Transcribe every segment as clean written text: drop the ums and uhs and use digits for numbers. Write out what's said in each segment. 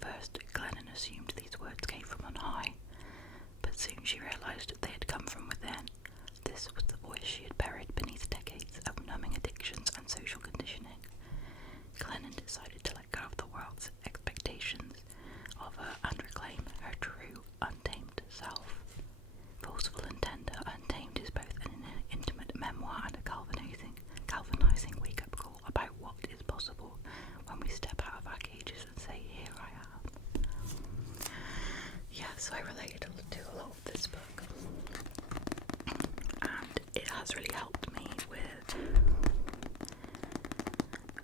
first, Glennon assumed these words came from on high, but soon she realised they had come from within. This was the voice she had buried beneath decades of numbing addictions and social conditioning. Glennon decided to let go of the world's expectations of her and reclaim her true, untamed self. Forceful and tender, Untamed is both an intimate memoir and a galvanizing wake-up call about what is possible when we step out of our cages and say, here I am. Yeah, so I related to a lot of this book, and it has really helped me with,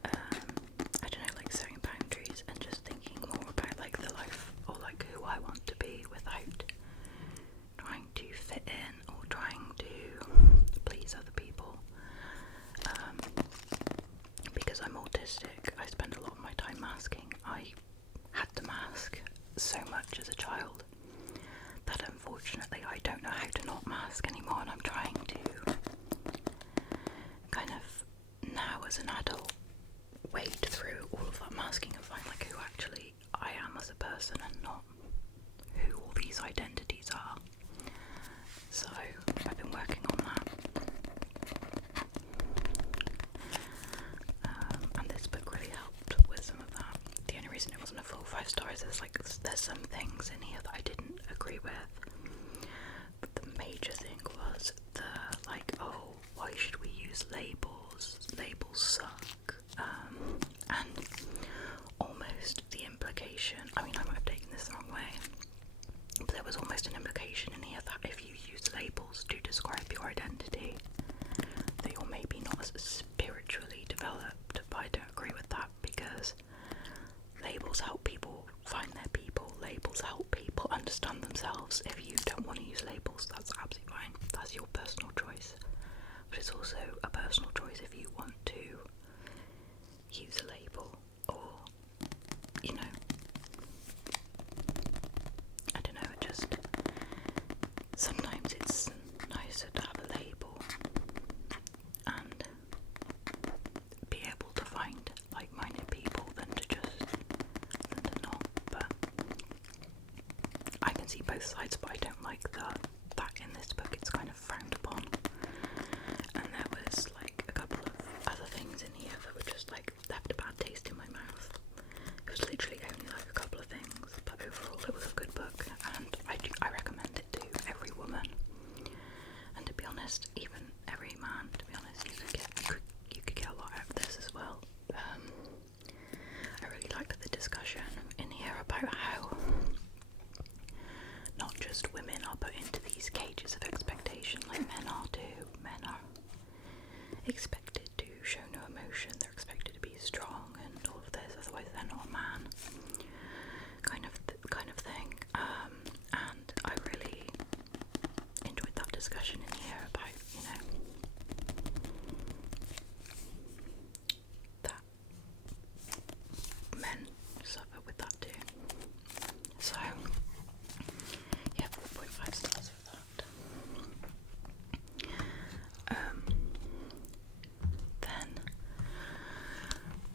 I don't know, like setting boundaries and just thinking more about like the life or like who I want to be without trying to fit in or trying to please other people. Because I'm autistic, I spend a lot of my time masking. I had to mask so much as a child that unfortunately I don't know how to not mask anymore, and I'm trying to kind of now as an adult wade through all of that masking and find like who actually I am as a person and not who all these identities are. So I've been working on that. And this book really helped with some of that. The only reason it wasn't a full 5 stars is like there's some things in here that I didn't agree with. But the major thing was the like, oh, why should we use labels? Labels suck. And almost the implication, I mean I might have taken this the wrong way, but there was almost an implication in here that if you use labels to describe your identity, that you're maybe not as spiritually developed. But I don't agree with that, because labels help people find their people. Labels help people understand themselves. If you don't want to use labels, that's absolutely fine. That's your personal choice. But it's also a personal choice if you want to use a label, or, you know, I don't know, it just, sometimes it's nicer to have a label and be able to find like-minded people than to not. But I can see both sides, but I don't like that in this book it's kind of frowned upon. And there was like a couple of other things in here that were just like left a bad taste in my mouth. It was literally only like a couple of things, but overall it was a good book, and I recommend it to every woman, and to be honest, even every man. To be honest, you could get a lot out of this as well. I really liked the discussion in here about how not just women are put into these cages of expectation like men are too. Men are expected to show no emotion, they're expected to be strong and all of this, otherwise they're not a man, kind of thing. And I really enjoyed that discussion in here about, you know, that men suffer with that too. So yeah, 4.5 stars for that. Then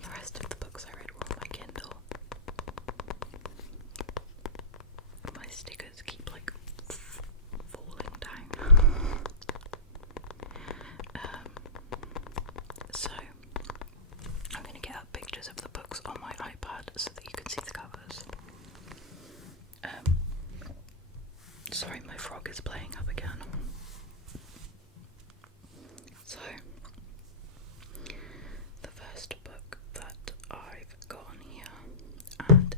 the rest of the books I read were on my Kindle. My stickers keep like falling down. So I'm going to get up pictures of the books on my iPad so that you can see the covers. Sorry, my frog is playing up again. So the first book that I've got on here, and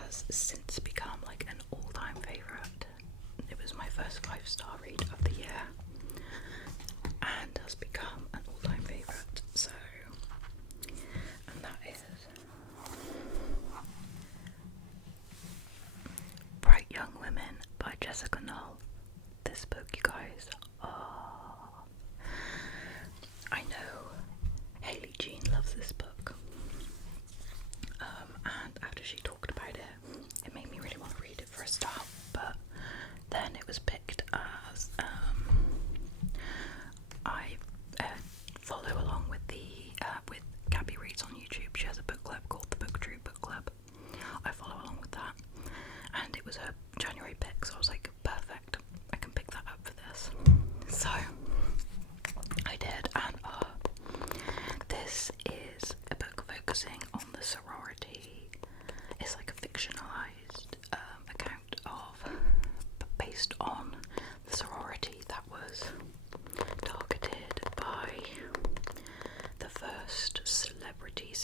has since become like an all-time favourite. It was my first 5-star read of the year, and has become an all-time favourite. So, and that is Bright Young Women by Jessica Null. This book, you guys, I know Hayley Jean loves this book, and after she talked about it, it made me really want to read it for a start, but then it was picked as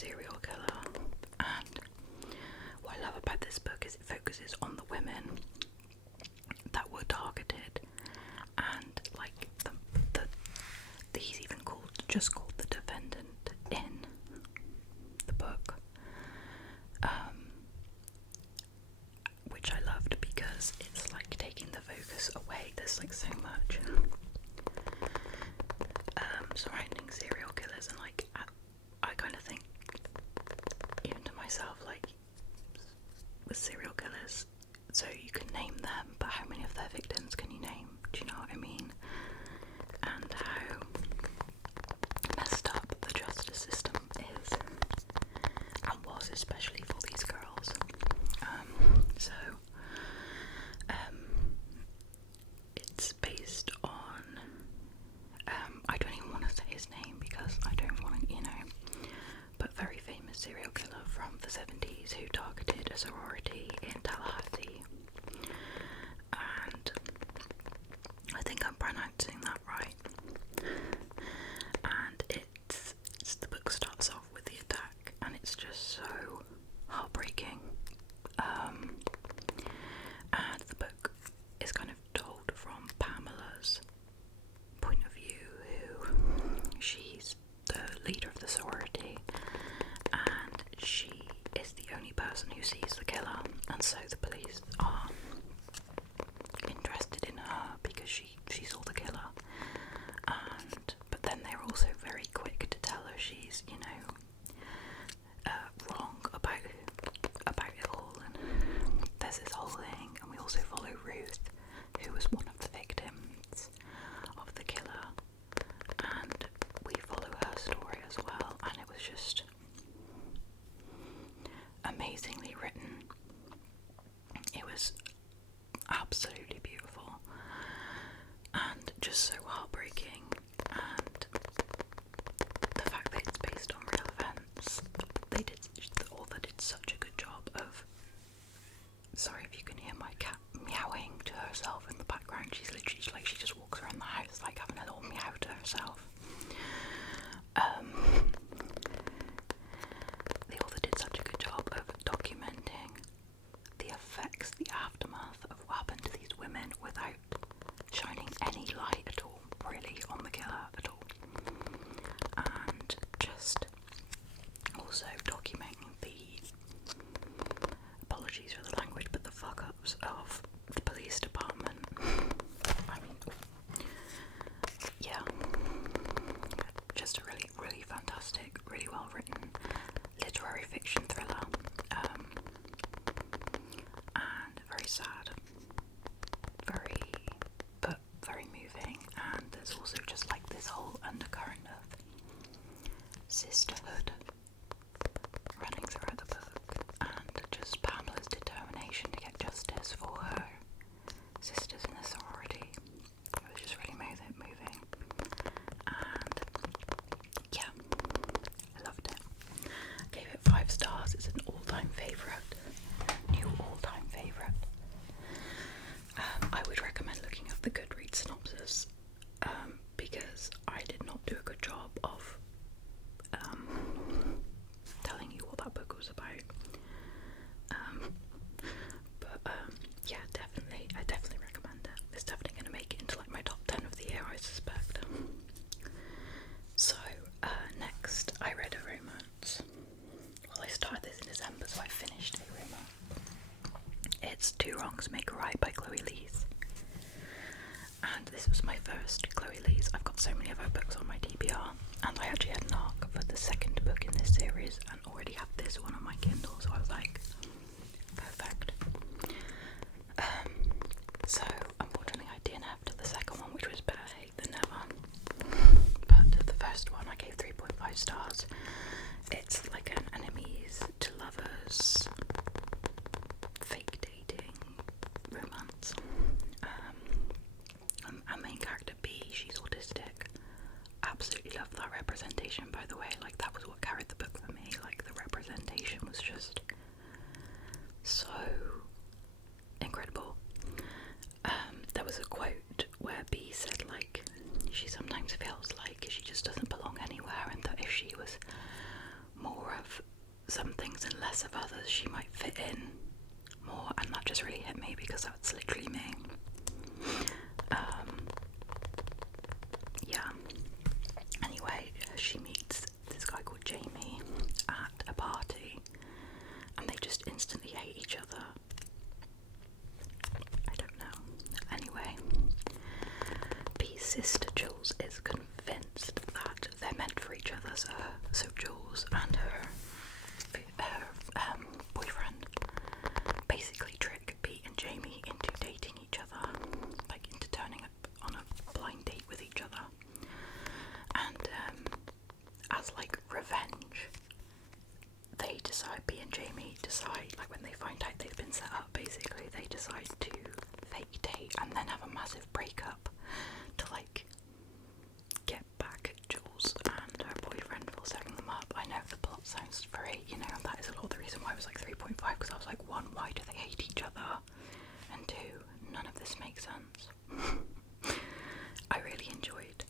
serial killer, and what I love about this book is it focuses on the women that were targeted, and like he's even just called the defendant in the book, which I loved because it's like taking the focus away. There's like so much surrounding serial killers, and like I kind of think even to myself, like, with serial killers, so you can name them, but how many of their victims can you name? Do you know what I mean? And how messed up the justice system is, and was, especially for these girls. It's based on I don't even want to say his name because I don't want to, but very famous serial killer from the 70s who targeted a sorority in Tallahassee, and I think I'm pronouncing that right. And it's the book starts off with the attack, and it's just so heartbreaking. And the book is kind of told from Pamela's point of view, who she's the leader of the sorority, and she is the only person who sees the killer, and so the police are interested in her because she saw the killer, but then they're also very quick to tell her she's wrong about it all, and there's this whole thing. And we also follow Ruth, who was one of the victims of the killer, and we follow her story as well, and it was just amazingly written. It was absolutely beautiful and just so heartbreaking, and the fact that it's based on real events, the author did such a good job of, sorry if you can hear my cat meowing to herself in the background. She's literally like, she just walks around the house like having a little meow to herself. The author did such a good job of documenting the effects, the aftermath of what happened to these women without shining any light at all, really, on the killer at all. And just also documenting the, apologies for the language, but the fuck-ups of the police department. I mean, yeah, just a really, really fantastic, really well written literary fiction thriller, and very sad, very moving, and there's also just like this whole undercurrent of sisterhood running throughout the book, and just Pamela's determination to get justice for her sisters in the sorority. It was just really moving, and yeah, I loved it. I gave it 5 stars. It's an all-time favourite, new all-time favourite. I would recommend looking up the Goodreads synopsis, because I did not do a good job of telling you what that book was about. Yeah, I definitely recommend it. It's definitely going to make it into like my top 10 of the year, I suspect. So, next I read a romance. Well, I started this in December, so I finished a romance. It's Two Wrongs Make a Right by Chloe Lees. And this was my first Chloe Lees. I've got so many of her books on my TBR, and I actually had an arc for the second book in this series and already had this one on my Kindle, so I was like, perfect. So unfortunately I DNF'd to the second one, which was Better Hate Than Never. But to the first one I gave 3.5 stars. It's like an enemies to lovers fake dating romance. Our main character B, she's autistic. Absolutely love that representation, by the way. Like, that was what carried the book for me. Like, the representation was just might fit in more, and that just really hit me because that's literally me. Yeah. Anyway, she meets this guy called Jamie at a party, and they just instantly hate each other. I don't know. Anyway, B's sister Jules is convinced that they're meant for each other, so Jules and her boyfriend basically trick B and Jamie into dating each other, like into turning up on a blind date with each other. And as like revenge, B and Jamie decide, like when they find out they've been set up, basically they decide to fake date and then have a massive breakup to like get back at Jules and her boyfriend for setting them up. I know the plot sounds very, that is a lot of the reason why it was like 3.5, because I was like, 1, why do they hate each other? And 2, none of this makes sense. I really enjoyed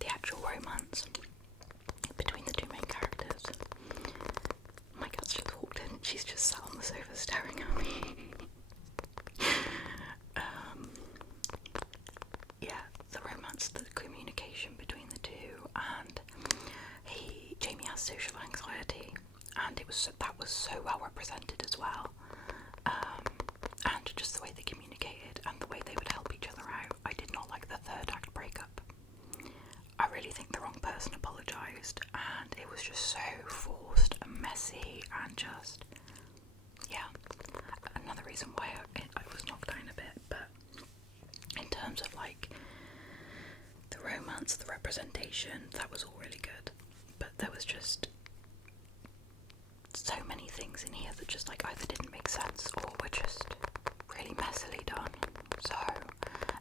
the actual romance between the 2 main characters. My cat's just walked in, she's just sat on the sofa staring at me. Yeah, the romance, the communication between the 2, and Jamie has social anxiety, and that was so well represented as well. And just the way they communicated and the way they would help each other out. I did not like the 3rd act breakup. I really think the wrong person apologised, and it was just so forced and messy, and just, yeah, another reason why I was knocked down a bit. But in terms of like the romance, the representation, that was all really good. But there was just so many things in here that just like either didn't make sense or were just really messily done. So I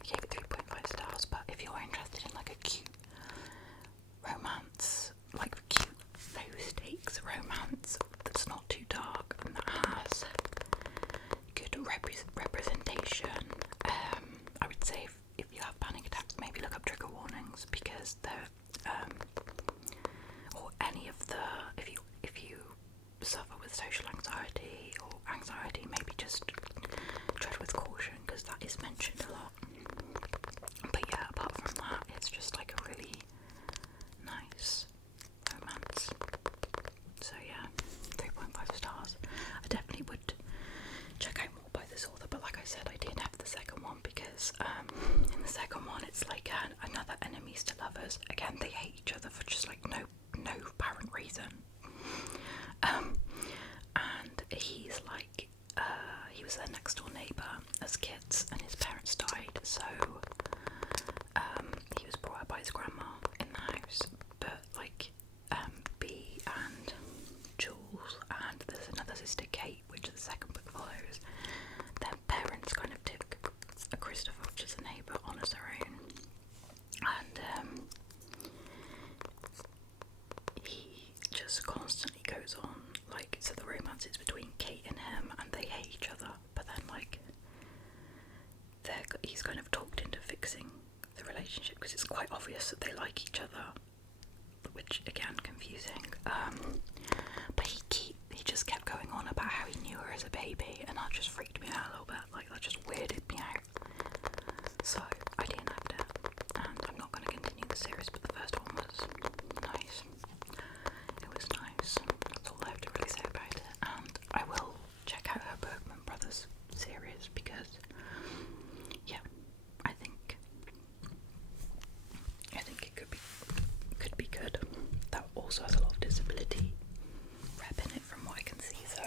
gave it 3.5 stars. But if you're interested in like a cute romance, like cute low stakes romance that's not too dark and that has good representation, I would say if you have panic attacks, maybe look up trigger warnings, because they're or any of the, if you suffer with social anxiety or anxiety, maybe just tread with caution, because that is mentioned a lot. But yeah, apart from that, it's just like a really nice romance. So yeah, 3.5 stars. I definitely would check out more by this author, but like I said, I did have the second one because in the second one it's like another enemies to lovers. Again, they hate each other for just like no apparent reason. And he's like, he was their next door neighbour as kids, and his parents died, so he was brought up by his grandma in the house. But like B and Jules, and there's another sister, Kate, which the second book follows, their parents kind of took Christopher, which is a neighbour, on as their own. And he just constantly goes on, like, so the romance is between Kate and him, and they hate each other, but then like he's kind of talked into fixing the relationship, because it's quite obvious that they like each other, which again, confusing. But he just kept going on about how he knew her as a baby, and that just freaked me out a little bit. Like, that just weirded me out. So I didn't have it, and I'm not going to continue the series. But the first one was nice. It was nice. That's all I have to really say about it. And I will check out her Bergman Brothers series, because yeah, I think it could be good. That also has a lot of disability rep in it from what I can see. So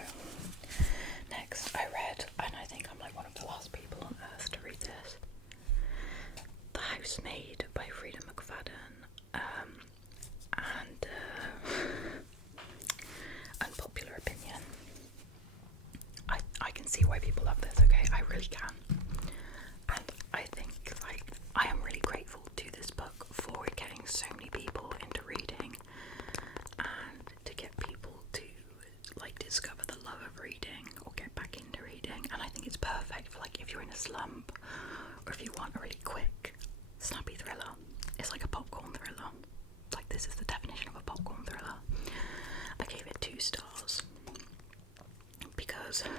next I read, and I think I'm like one of the last people on earth to read this, The Housemaid by Frida McFadden. And unpopular opinion, I can see why people love this, okay? I really can. And I think, like, I am really grateful to this book for getting so many people into reading, and to get people to like discover the love of reading or get back into reading. And I think it's perfect for like if you're in a slump, or if you want a really quick, snappy thriller. It's like a popcorn thriller. Like, this is the definition of a popcorn thriller. I gave it 2 stars because because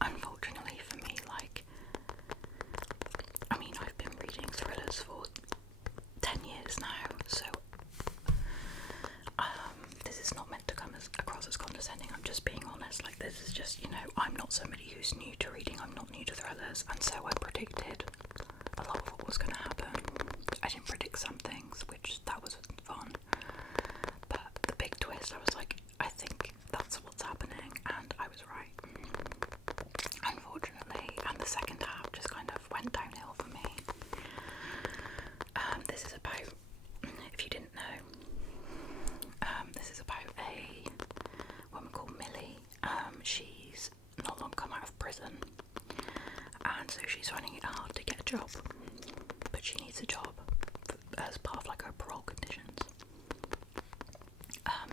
unfortunately for me, like, I mean, I've been reading thrillers for 10 years now, so this is not meant to come across as condescending. I'm just being honest. Like, this is just, you know, I'm not somebody who's new to reading. I'm not new to thrillers, and so I predicted a lot of what was going to happen. I didn't predict some things, which that was fun, but the big twist, I was like, I think that's what's happening, and I was right, unfortunately. And the second half just kind of went downhill for me. This is about, if you didn't know, this is about a woman called Millie. She's not long come out of prison, and so she's finding it hard to get a job, but she needs a job as part of like her parole conditions.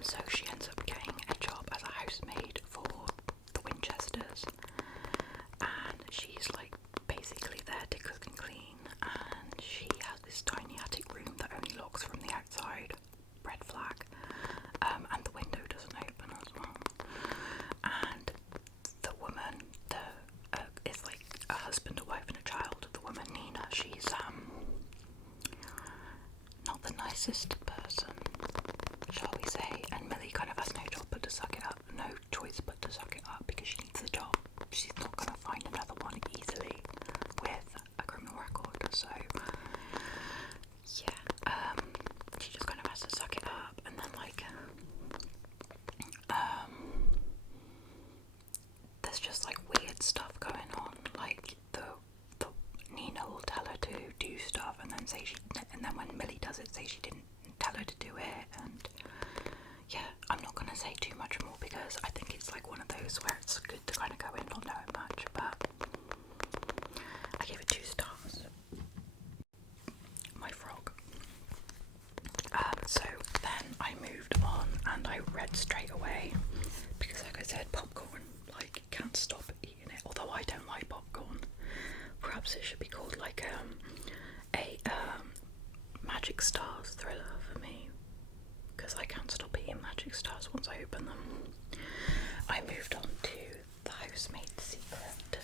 So she ends up getting a job as a housemaid for the Winchesters, and she's like basically there to cook and clean, and she has this tiny attic room that only locks from the outside, red flag, and the window doesn't open as well. And the woman, it's like a husband, a wife and a child. The woman Nina, she's not the nicest person, shall we say, and Millie kind of has no choice but to suck it up because she needs the job. She's not going to find another one easily with a criminal record, so yeah, she just kind of has to suck it up. And then like there's just like weird stuff going on, like the Nina will tell her to do stuff and then when Millie does it, say she didn't tell her to do it. And yeah, I'm not going to say too much more because I think it's like one of those where it's good to kind of go in not knowing much, but I gave it 2 stars. My frog. So then I moved on and I read straight away because, like I said, popcorn, like, can't stop eating it. Although I don't like popcorn. Perhaps it should be called like a Magic Stars thriller for me, because I can't stop eating Magic Stars once I open them. I moved on to The Housemate Secret,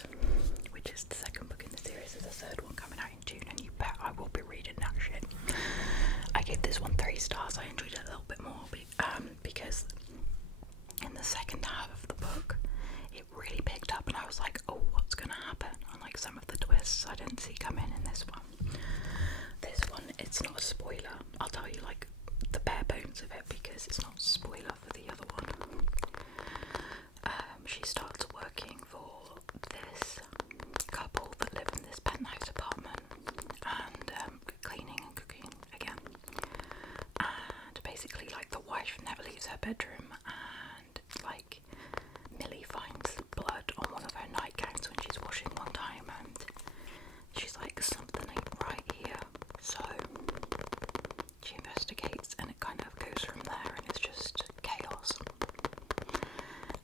which is the second book in the series. There's a third one coming out in June, and you bet I will be reading that shit. I gave this one 3 stars. I enjoyed it a little bit more because in the second half of the book it really picked up, and I was like, oh, what's gonna happen? And like some of the twists I didn't see come in this one. This one, it's not a spoiler. I'll tell you like the bare bones of it because it's not a spoiler for the other one. She starts working for this couple that live in this penthouse apartment and cleaning and cooking again. And basically, like, the wife never leaves her bedroom, and like Millie finds blood on one of her nightgowns when she's washing one time, and she's like, something ain't right here. So she investigates, and it kind of goes from there, and it's just chaos.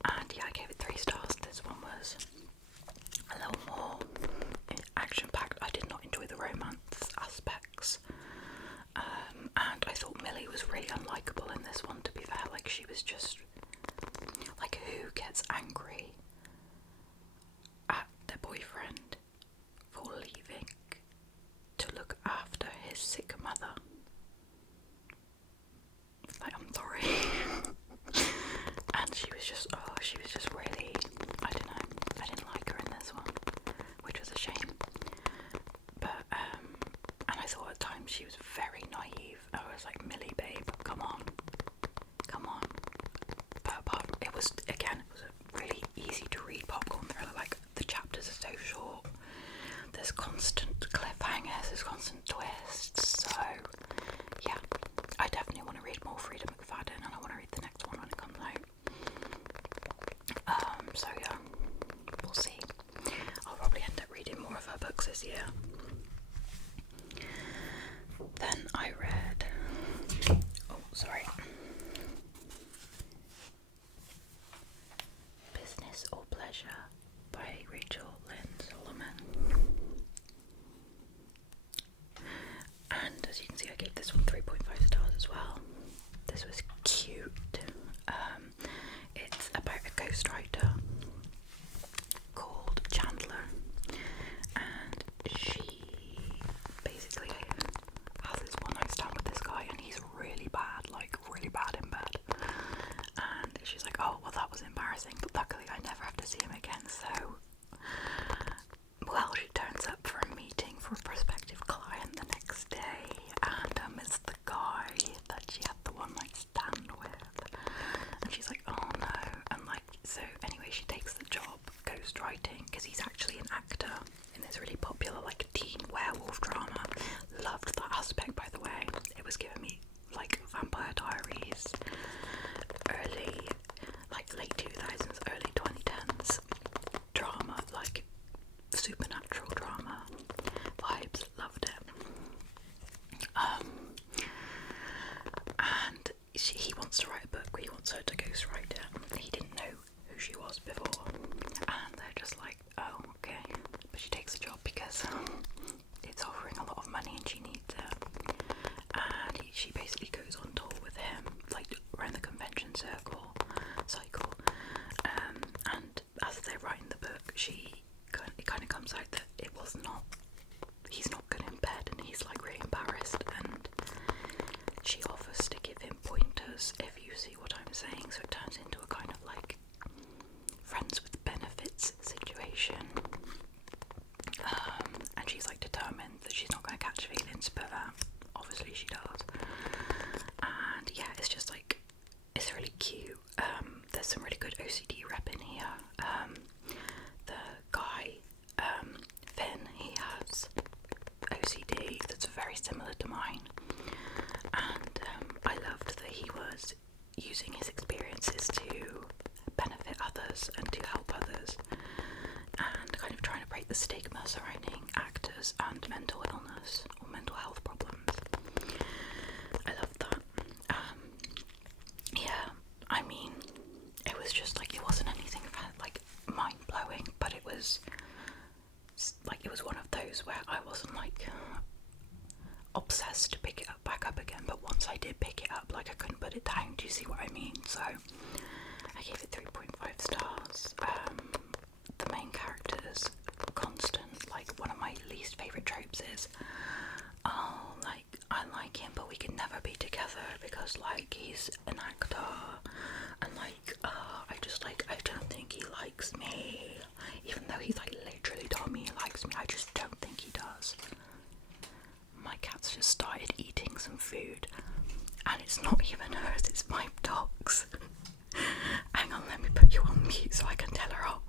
And yeah, I gave it 3 stars. This one was a little more action-packed. I did not enjoy the romance aspects, and I thought Millie was really unlikable in this one, to be fair. Like, she was just like, who gets angry at their boyfriend for leaving to look after his sick mother? Like, I'm sorry. And she was just really, I don't know, I didn't like her in this one, which was a shame. But and I thought at times she was very naive. I was like, Millie, babe, come on, acting, because he's actually an actor in this really popular like teen werewolf drama. Loved that aspect, by the way. It was giving me like Vampire Diaries, early, like late 2000s, early 2010s drama, like supernatural drama vibes. Loved it. And he wants to write a book. He wants her to ghostwrite it. He didn't know who she was before, and they're just like, oh, okay. But she takes the job because it's offering a lot of money and she needs it. And she basically goes on tour with him, like around the convention cycle. And as they're writing the book, it kind of comes out that he's not good in bed, and he's like really embarrassed, and she offers to give him pointers, if you see what I'm saying. So it turns into a kind of like friends with benefits situation. And she's like determined that she's not going to catch feelings, but obviously she does. And yeah, it's just like, it's really cute. There's some really good OCD rep in here. The guy, Finn, he has OCD that's very similar to mine, and I loved that he was using his experiences to benefit others and to help others, and kind of trying to break the stigma surrounding actors and mental illness or mental health problems. I love that. Yeah, I mean, it was just like, it wasn't anything like mind-blowing, but it was like, it was one of those where I wasn't like obsessed to pick it up back up again, but once I did pick it up, like, I couldn't put it down. Do you see what I mean? So I gave it 3.5 stars. The main character's constant, like, one of my least favourite tropes is, oh, like, I like him but we can never be together because, like, he's an actor, and like, I don't think he likes me, even though he's like literally told me he likes me. I just don't think he does. My cat's just started eating some food, and it's not even hers, it's my dog's. Hang on, let me put you on mute so I can tell her off.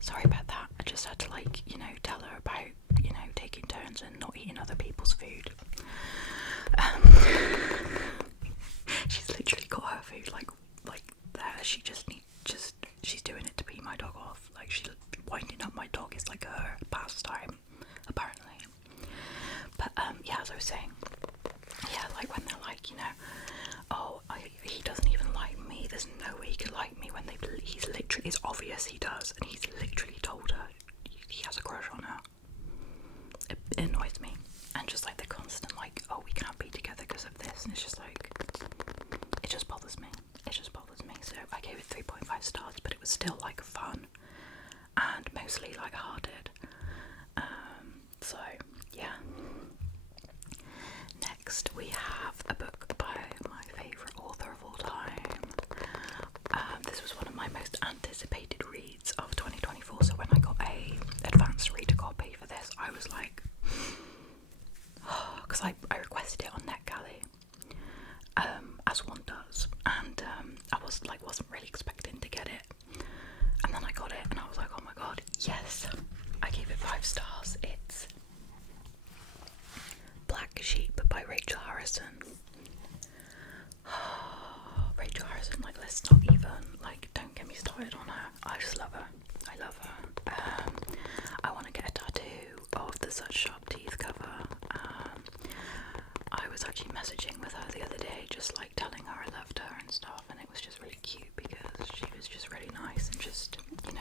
Sorry about that. I just had to, like, you know, tell her about, you know, taking turns and not eating other people's food. She's literally got her food like there. She she's doing it to pee my dog off. Like, she's winding up my dog is like her pastime, apparently. But yeah, as I was saying, yeah, like when they're like, you know, oh, he doesn't even like me. There's no way he could like me, when he's literally, it's obvious he does, and he's literally told her he has a crush on her. It annoys me, and just like the constant like, oh, we can't be together because of this, and it's just like, it just bothers me. It just bothers me. So I gave it 3.5 stars, but it was still like fun and mostly light-hearted. So yeah. Next we have a book by my favourite author of all time. This was one of my most anticipated reads of 2024, so when I got a advanced reader copy for this, I was like, because I requested it on NetGalley, as one does, and I wasn't really expecting to get it, and then I got it, and I was like, oh my god, yes! I gave it 5 stars. It's Black Sheep by Rachel Harrison. Rachel Harrison, like, let's not even, like, don't get me started on her. I just love her. I love her. I want to get a tattoo of the Such Sharp Teeth cover. I was actually messaging with her the other day, just like telling her I loved her and stuff, and it was just really cute because she was just really nice and just, you know.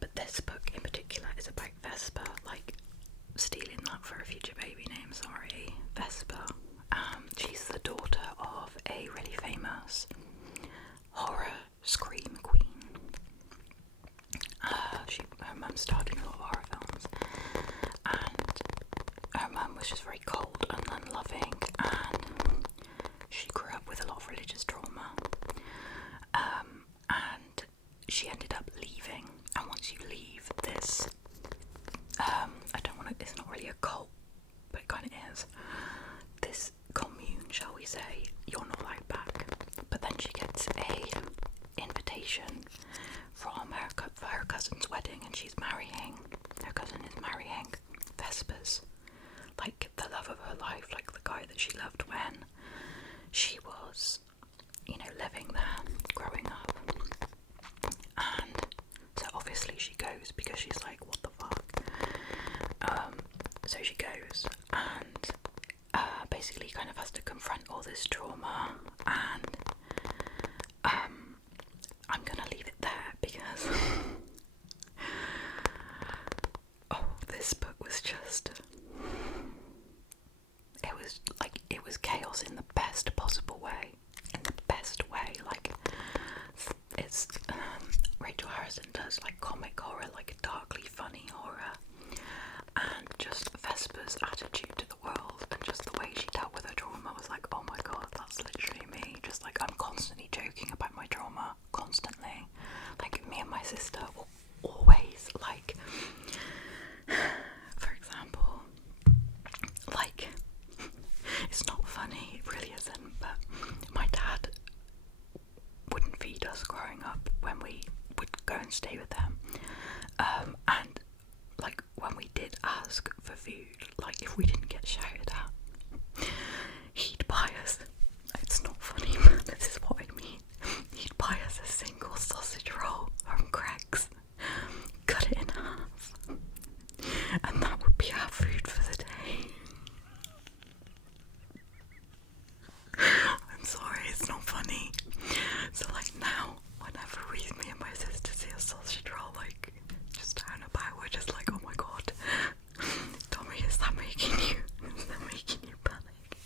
But this book in particular is about Vesper, like, stealing that for a future baby name, sorry. Vesper. She's the daughter of a really famous horror scream queen. Her mum starred in a lot of horror films, and her mum was just very cold and unloving, and she grew up with a lot of religious trauma, and she ended up leaving. And once you leave cousin's wedding, and her cousin is marrying Vespers, like the love of her life, like the guy that she loved when she was, living there, growing up. And so obviously she goes because she's like, what the fuck? So she goes and basically kind of has to confront all this trauma, and I'm gonna leave it there because this book was just, it was chaos in the best possible way, like it's Rachel Harrison does like comic horror, like darkly funny horror, and just Vesper's attitude to the world and just the way she dealt with her trauma was like, oh my god, that's literally me. Just like, I'm constantly joking about my trauma, constantly. Like, me and my sister will always, like, for example, like, it's not funny, it really isn't, but my dad wouldn't feed us growing up when we would go and stay with them, and like when we did ask for food, like if we didn't get shouted at, he'd buy us, it's not funny but this is what I mean, he'd buy us a single sausage roll from Greg's, cut it in half, and that would be our food for the day. I'm sorry, it's not funny. So like now, whenever me and my sister see a sausage roll, like, just down about, we're just like, oh my god, Tommy, is that making you panic?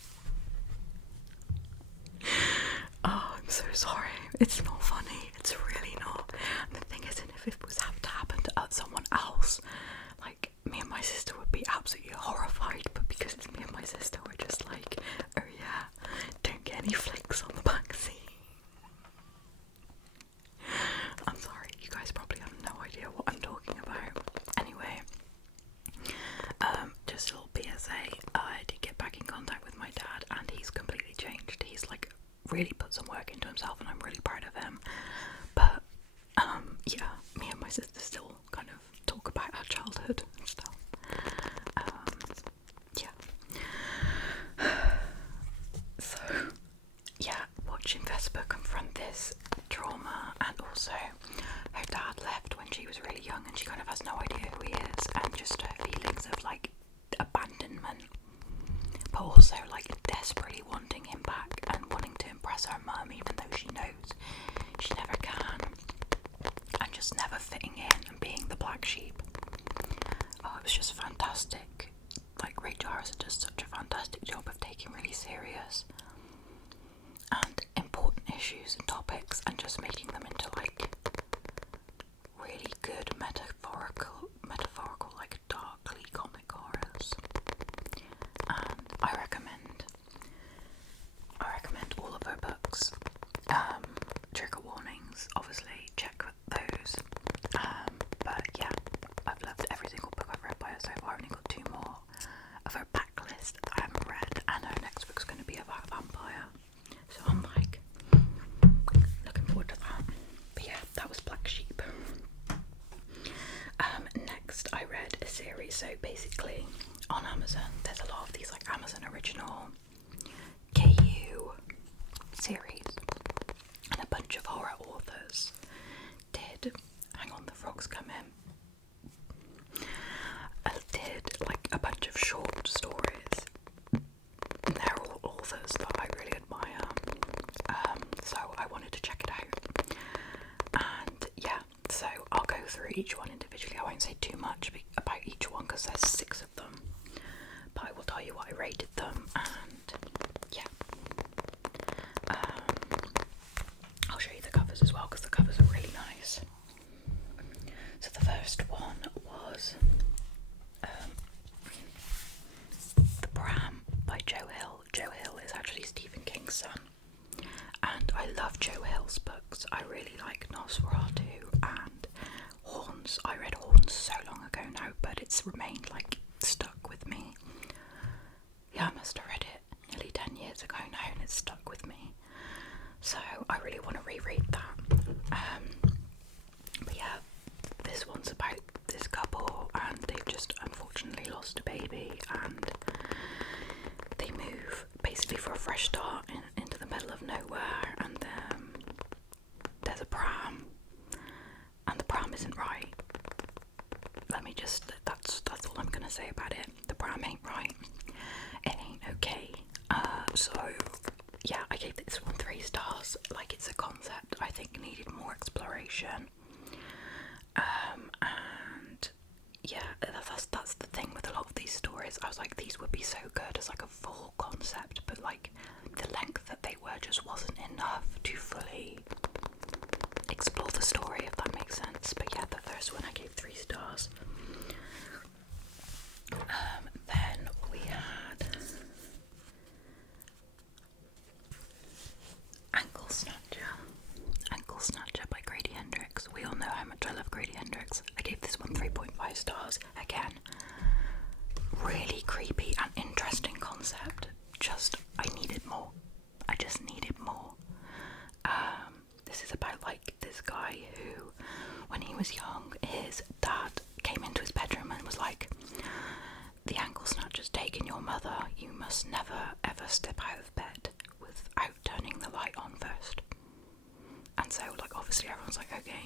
Oh, I'm so sorry, it's not funny, it's really not. And the thing is, if it was have to happen to someone else, like, me and my sister would be absolutely horrified, but because it's me and my sister, we're just like, oh yeah, don't get any flakes on the back seat. I'm sorry, you guys probably have no idea what I'm talking about. Anyway, just a little PSA, I did get back in contact with my dad and he's completely changed. He's like really put some work into himself and I'm really proud of him. But yeah, me and my sister still kind of talk about our childhood and stuff. Yeah. So yeah, watching Vesper confront this trauma, and also her dad left when she was really young and she kind of has no idea who he is, and just her feelings of like abandonment, but also like desperately wanting him back and wanting to impress her mum even though she knows she never can, and just never fitting in and being the black sheep. Oh, it was just fantastic. Like, Rachel Harrison does such a fantastic job of taking really serious and important issues and topics and just making them into like really good metaphorical like darkly comic horrors. And I recommend all of her books. Trigger warnings, obviously, check those. But yeah, I've loved every single book I've read by her so far. I've only got 2 more of her backlist that I haven't read, and her next book's going to be about a vampire. So I'm like looking forward to that. But yeah, that was Black Sheep. Next I read a series. So basically on Amazon there's a lot of these like Amazon original KU series, and a bunch of horror authors did, hang on, the frogs come in, did like a bunch of short stories. They're all authors that I really admire, so I wanted to check it out. And yeah, so I'll go through each one individually. I won't say too much about each one because there's 6 of them, but I will tell you what I rated them, and yeah. I'll show you the covers as well because the covers are really nice. So the first one was The Pram by Joe Hill. Joe Hill is actually Stephen King's son, and I love Joe Hill's books. I really like Nosferatu and Horns. I read Horns so long ago now, but it's remained like stuck with me. Yeah, I must have read it nearly 10 years ago now and it's stuck with me. So I really want to reread that. But yeah, this one say about it. The pram ain't right. It ain't okay. So yeah, I gave this one 3 stars. Like, it's a concept I think needed more exploration. And yeah, that's the thing with a lot of these stories. I was like, these would be so good as like a full concept, but like the length that they were just wasn't enough to fully explore the story, if that makes sense. But yeah, the first one I gave 3 stars. Then we had Ankle Snatcher by Grady Hendrix. We all know how much I love Grady Hendrix. I gave this one 3.5 stars. Again, really creepy and interesting concept. I needed more. I just needed more. This is about like this guy who, when he was young, his dad came into his bedroom and was like, "The ankle snatcher's taken your mother. You must never ever step out of bed without turning the light on first." And so, like, obviously everyone's like, okay,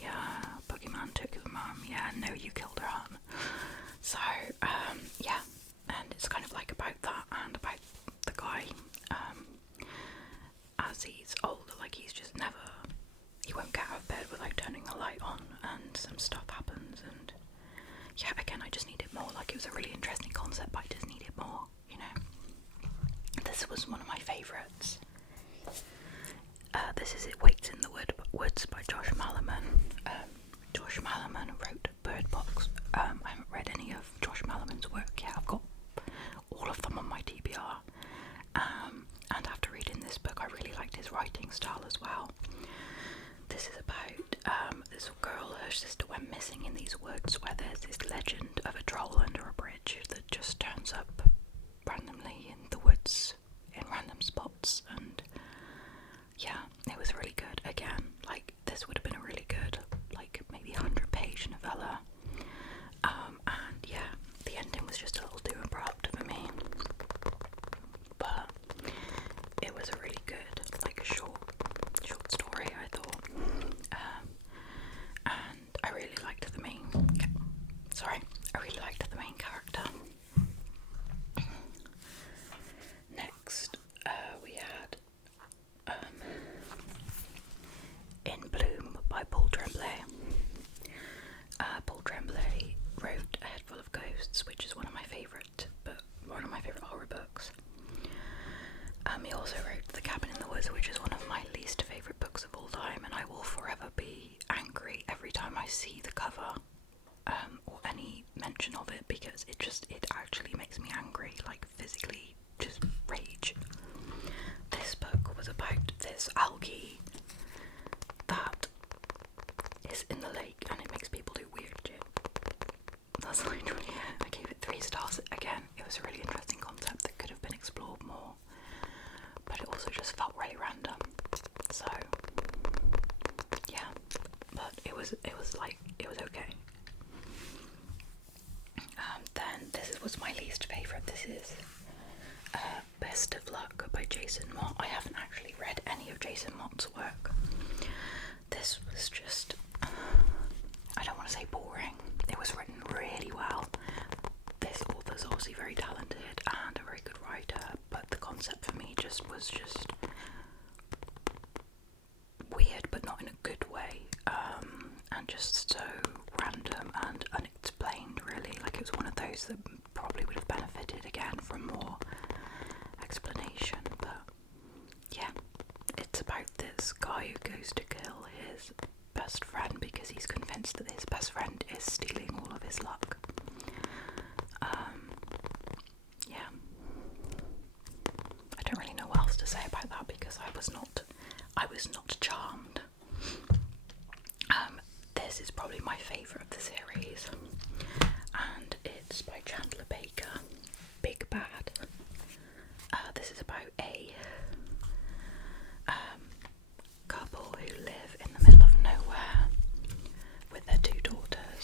yeah, Boogeyman took your mum, yeah, no, you killed her aunt. So, yeah, and it's kind of like about that and about the guy, as he's older, like, he won't get out of bed without turning the light on, and some stuff happens, and yeah, again, I just needed more. Like, it was a really interesting concept, but I just needed more, you know. This was one of my favourites. This is It Waits in the Woods by Josh Malerman. Josh Malerman wrote Bird Box. I haven't read any of Josh Malerman's work yet. I've got all of them on my TBR. And after reading this book, I really liked his writing style as well. This is about this girl. Her sister went missing in these woods where there's this legend of a troll under a bridge that just turns up randomly in the woods in random spots. And yeah, it was really good. Again, like, this would have been a really good, like, maybe 100-page novella. And yeah, the ending was just a little too abrupt for me. But it was a really good, like, short story, I thought. And I really liked the main character. Next, we had In Bloom by Paul Tremblay. Paul Tremblay wrote A Head Full of Ghosts, which is one of my favourite horror books. He also wrote The Cabin in the Woods, which is one of my least favourite books of all time, and I will forever be angry every time I see the cover or any mention of it, because it actually makes me angry, like physically, just rage. This book was about this algae that is in the lake and it makes people do weird shit. That's literally it. I gave it 3 stars. Again, it was a really interesting concept that could have been explored more, but it also just felt really random. So yeah, but it was okay. Then this was my least favourite. This is Best of Luck by Jason Mott. I haven't actually read any of Jason Mott's work. This was just, I don't want to say boring. It was written really well. This author's obviously very talented and a very good writer, but the concept for me was weird, but not in a good way, and just so random and unexplained, really. Like, it was one of those that probably would have benefited again from more explanation. But yeah, it's about this guy who goes to kill his best friend because he's convinced that his best friend is stealing all of his luck. Yeah, I don't really know what else to say about that because I was not charmed. This is probably my favourite of the series, and it's by Chandler Baker, Big Bad. This is about a couple who live in the middle of nowhere with their 2 daughters.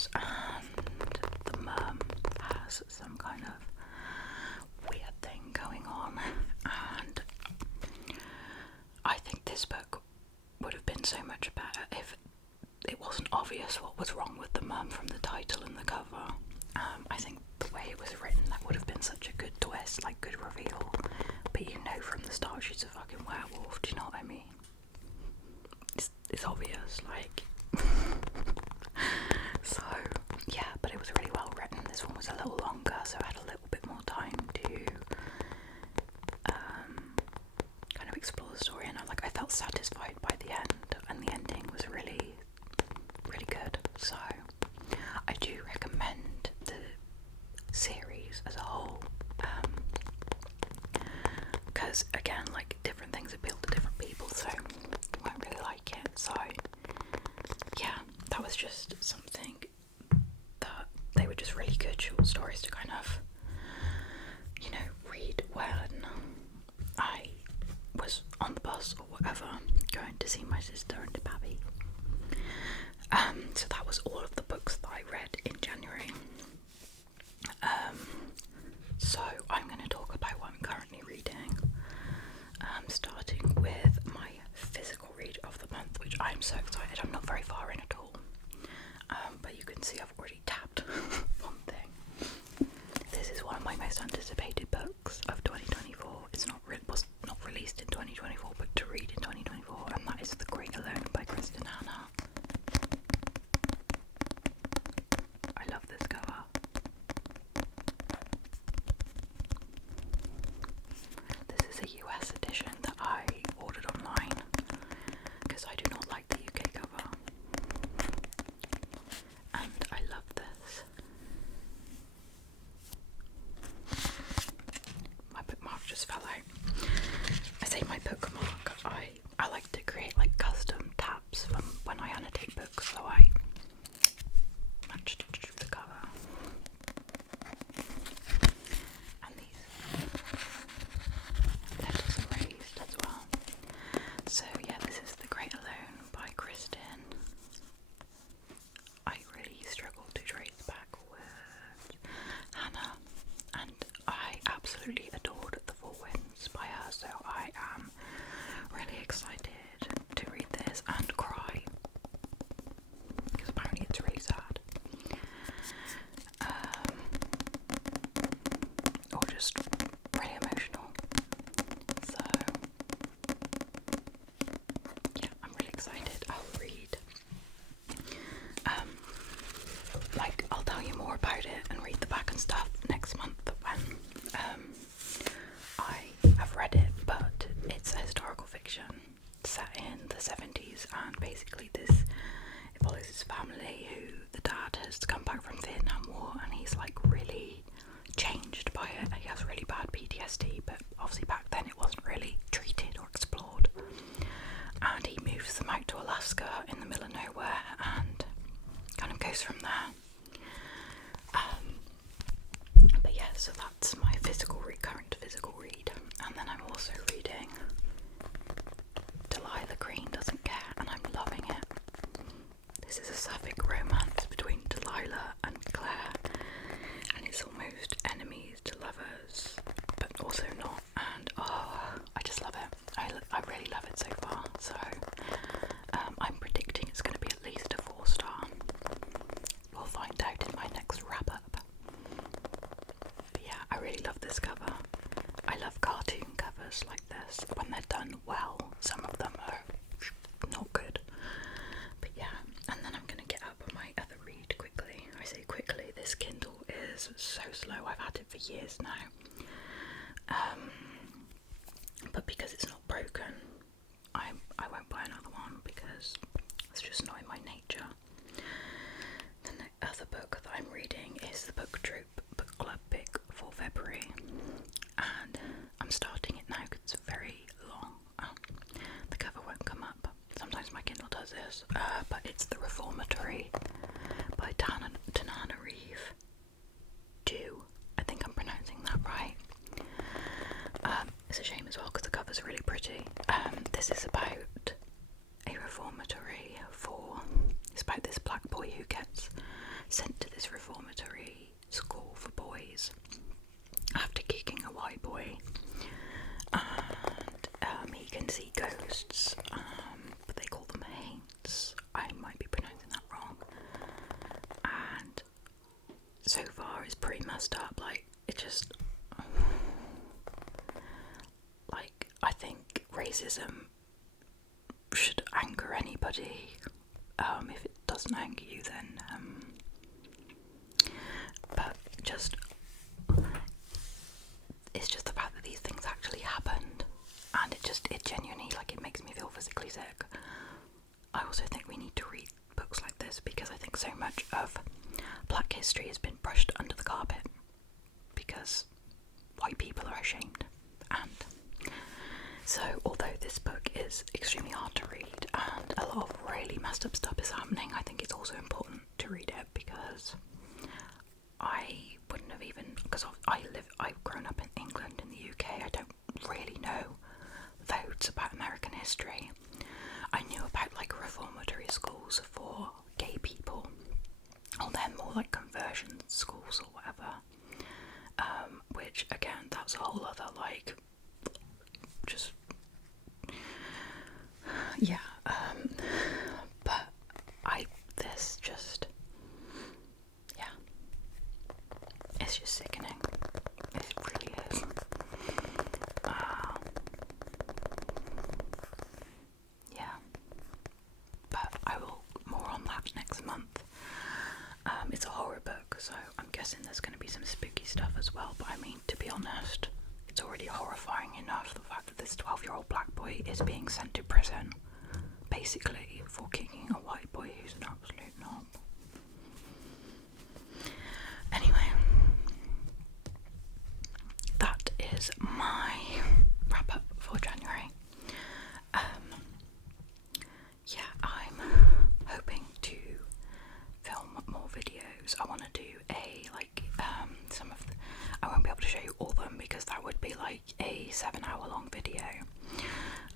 because again, like, different things appeal to different people, so you won't really like it. So yeah, that was just something that they were just really good short stories to kind of, you know, read when I was on the bus or whatever, going to see my sister and Babby. So that was all of the books that I read in January. So I'm going to talk about what I'm currently reading, starting with my physical read of the month, which I'm so excited. I'm not very far in at all, but you can see I've already tapped one thing. This is one of my most anticipated books of 2024. It's was not released in 2024, but to read in 2024, and that is The Great Alone by Kristen Hanna. I love this cover. This is a US edition that I ordered online because I do not like the UK cover, and I love this. My bookmark just fell out. I say my bookmark, I like to create like custom tabs from when I annotate books, so I matched the cover. And these letters are raised as well. So yeah, this is The Great Alone by Kristen. I really struggled to trace back with Hannah, and I absolutely adored The Four Winds by her, so I am really excited to read this and cry, because apparently it's really sad. Or just really emotional. So yeah, I'm really excited. I'll read. I'll tell you more about it and read the back and stuff next month when I have read it, but it's a historical fiction set in the 70s, and basically it follows his family, who the dad has come back from the Vietnam War, and he's like really changed by it. He has really bad PTSD, but obviously back then it wasn't really treated or explored, and he moves them out to Alaska in the middle of nowhere and kind of goes from there. But yeah, so that's my current physical read, and then I'm also reading Delilah Green Doesn't Care, and I'm loving it. This is a sapphic romance between Delilah and Claire, and it's almost enemies to lovers, but also not, and I just love it. I really love it so far, so I'm predicting it's going to be at least a 4-star. We'll find out in my next wrap-up. But yeah, I really love this cover. I love cartoon covers like this when they're done well. Some of them are not good, but yeah. And then I'm going to get up on my other read quickly. I say quickly, this Kindle is so slow. I've had it for years now, but because it's not broken, I won't buy another one because it's just not in my nature. Then the other book that I'm reading is the Booktube Book Club pick for February, and I'm starting it now because it's very long. The cover won't come up. Sometimes my Kindle does this, but it's The Reformatory by Tanana Reeve. I think I'm pronouncing that right. It's a shame as well because the cover's really pretty. This is about a reformatory it's about this black boy who gets sent to this reformatory school for boys after kicking a white boy, and he can see ghosts, but they call them haints. I might be pronouncing that wrong, and so far it's pretty messed up. It just, I think racism should anger anybody. If it doesn't anger you, then but it's just the fact that these things actually happened, and it genuinely, it makes me feel physically sick. I also think we need to read books like this because I think so much of Black history has been brushed under the carpet because white people are ashamed, and So although this book is extremely hard to read and a lot of really messed up stuff is happening, I think it's also important to read it because I wouldn't have even, because I've grown up in England, in the UK, I don't really know loads about American history. I knew about like reformatory schools for gay people, or then more like conversion schools or whatever, which again, that's a whole other like, just, yeah, but this just, yeah, it's just sickening, it really is. Yeah, but I will, more on that next month. It's a horror book, so I'm guessing there's going to be some spooky stuff as well, but I mean, to be honest, it's already horrifying enough, the fact that this 12-year-old black boy is being sent to prison, basically, for kicking a white boy who's an absolute knob. Anyway, that is my wrap-up for January. Yeah, I'm hoping to film more videos. I want to do some of I won't be able to show you all of them because that would be like a 7-hour-long video.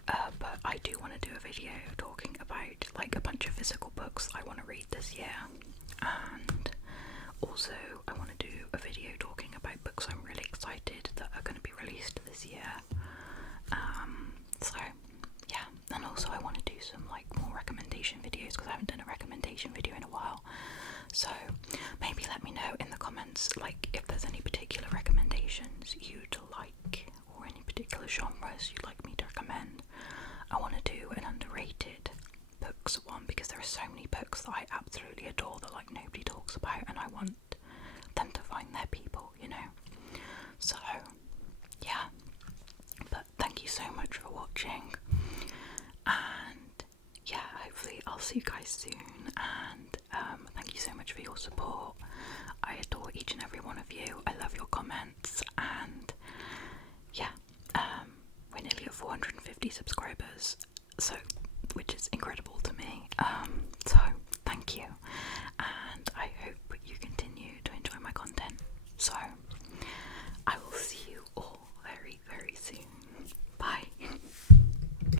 But I do want to do a video talking about like a bunch of physical books I want to read this year, and also I want to do a video talking about books I'm really excited that are going to be released this year. So yeah, and also I want to do some like more recommendation videos because I haven't done a recommendation video in a while. So maybe let me know in the comments like if there's any particular recommendations you'd like, or any particular genres you'd like me to recommend. I want to do an underrated books one because there are so many books that I absolutely adore that like nobody talks about, and I want them to find their people, you know. So yeah, but thank you so much for watching, and yeah, hopefully I'll see you guys soon, and thank you so much for your support. I adore each and every one of you. I love your comments, and yeah, we're nearly at 450 subscribers, so which is incredible to me. So thank you, and I hope you continue to enjoy my content. So